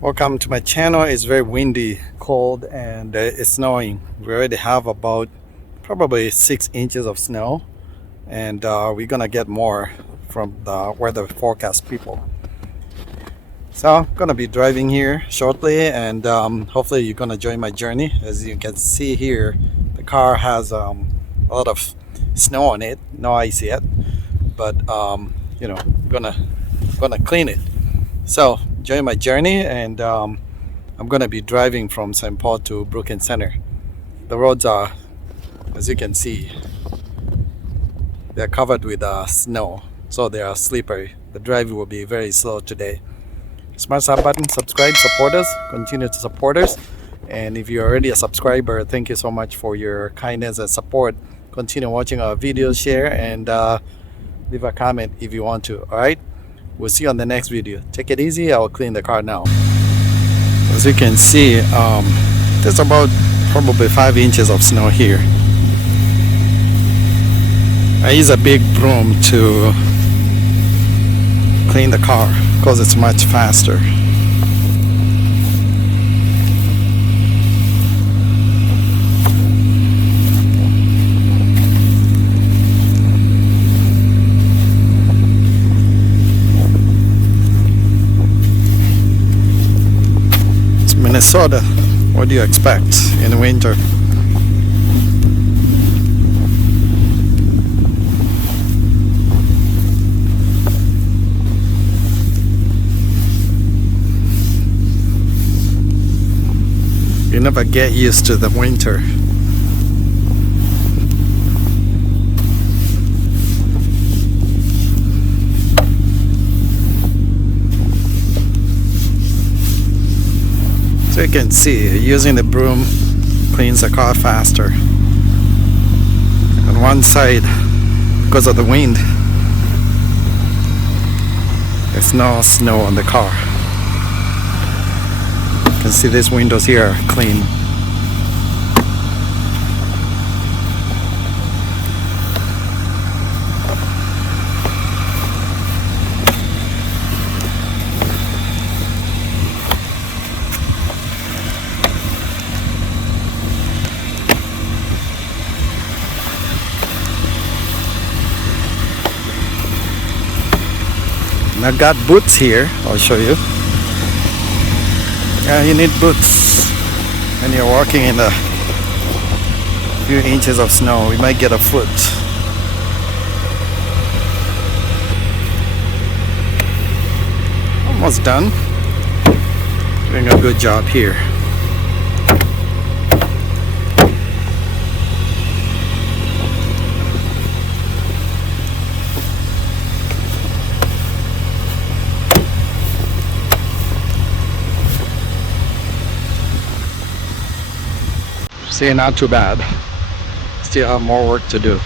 Welcome to my channel. It's very windy, cold, and it's snowing. We already have about probably 6 inches of snow, and we're gonna get more from the weather forecast people. So I'm gonna be driving here shortly, and hopefully you're gonna join my journey. As you can see here, the car has a lot of snow on it, no ice yet, but gonna clean it. So join my journey, and I'm gonna be driving from St. Paul to Brooklyn Center. The roads are, as you can see, they're covered with snow, so they are slippery. The drive will be very slow today. Smash that button, subscribe, support us, continue to support us. And if you're already a subscriber, thank you so much for your kindness and support. Continue watching our videos, share, and leave a comment if you want to. All right, we'll see you on the next video. Take it easy. I'll clean the car now. As you can see, there's about probably 5 inches of snow here. I use a big broom to clean the car because it's much faster. Minnesota, what do you expect in the winter? You never get used to the winter. So you can see, using the broom cleans the car faster. On one side, because of the wind, there's no snow on the car. You can see these windows here are clean. And I've got boots here, I'll show you. Yeah, you need boots when you're walking in a few inches of snow. You might get a foot. Almost done. Doing a good job here. See, not too bad. Still have more work to do.